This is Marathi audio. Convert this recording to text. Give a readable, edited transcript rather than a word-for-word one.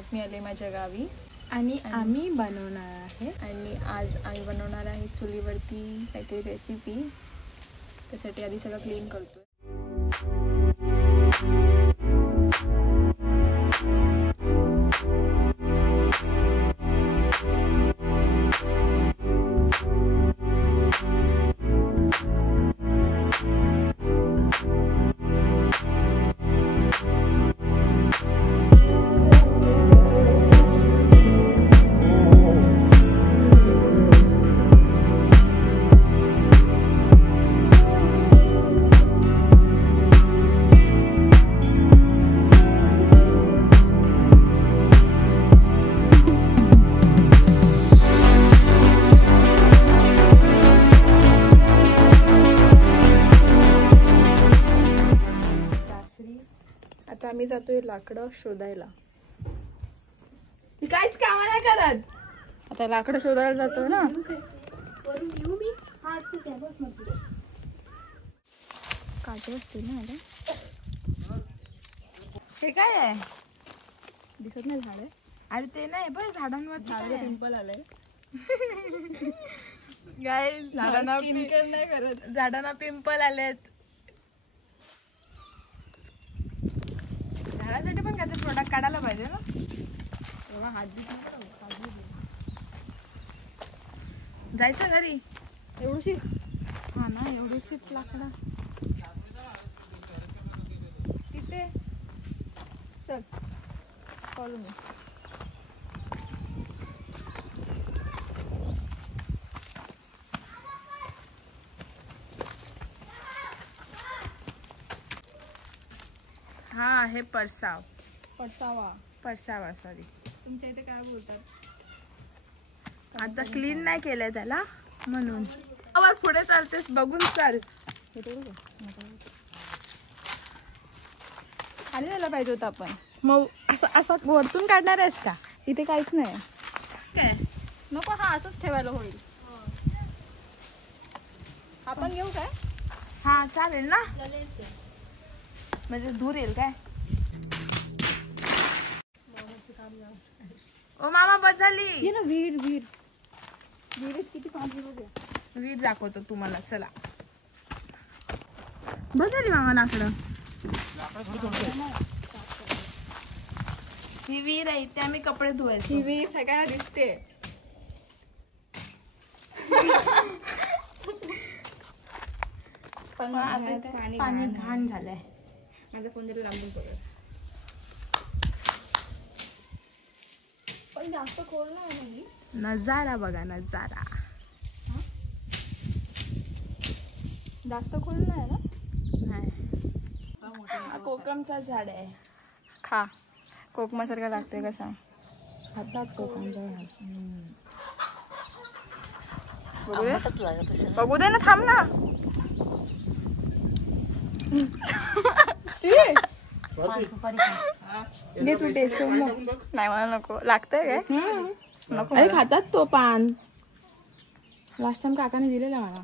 आज मी आले माझ्या गावी आणि आम्ही बनवणार आहे आणि आज आम्ही बनवणार आहे चुलीवरती काहीतरी रेसिपी. त्यासाठी आधी सगळं क्लीन करतो. आता आम्ही जातोय लाकडं शोधायला. मी काहीच काम नाही करत. आता लाकडं शोधायला जातो ना. काटे असते ना आता. हे काय आहे? दिसत नाही झाड. अरे ते नाही बघ झाडांवर पिंपल आलंय. गाईस झाडांना पिंपल आलेत. झाडासाठी पण काहीतरी प्रोडक्ट काढायला पाहिजे ना. जायचं घरी. एवढीशी हा ना एवढीशीच लाकडं तिथे. चल फॉलो मी. हा आहे परसावा सॉरी. तुमच्या इथे काय बोलतात? आता क्लीन नाही केलंय त्याला म्हणून. आवर पुढे चालतेस बघून चाल. खाली जायला पाहिजे होतं आपण. मग असं वरतून काढणार आहेस का? इथे काहीच नाही. काय नको, हा असंच ठेवायला होईल. आपण घेऊ काय? हा चालेल ना. म्हणजे दूर येईल काय? ओ मामा बस झाली. ये ना विहीर किती पाणी बघ. विहीर दाखवतो तुम्हाला. चला बस झाली मामा लाकडं. ही विहीर आहे. इथे आम्ही कपडे धुवायचे. ही विहीर सगळ्या दिसते. पाणी घाण झालंय. माझा फोन जरी लांबून पडेल. पण जास्त खोल नाही. नजारा बघा नजारा. जास्त खोल नाही ना. नाही कोकमचा झाड आहे. खा. कोकमासारखा लागतोय कसा. हातात कोकमचा झाड. बघू दे ना. थांब ना. घे तू टेस्ट करून बघ. नाही मला नको. लागतंय काय? नको. अरे खातात तो पान. लास्ट टाइम काकाने दिलेला मला.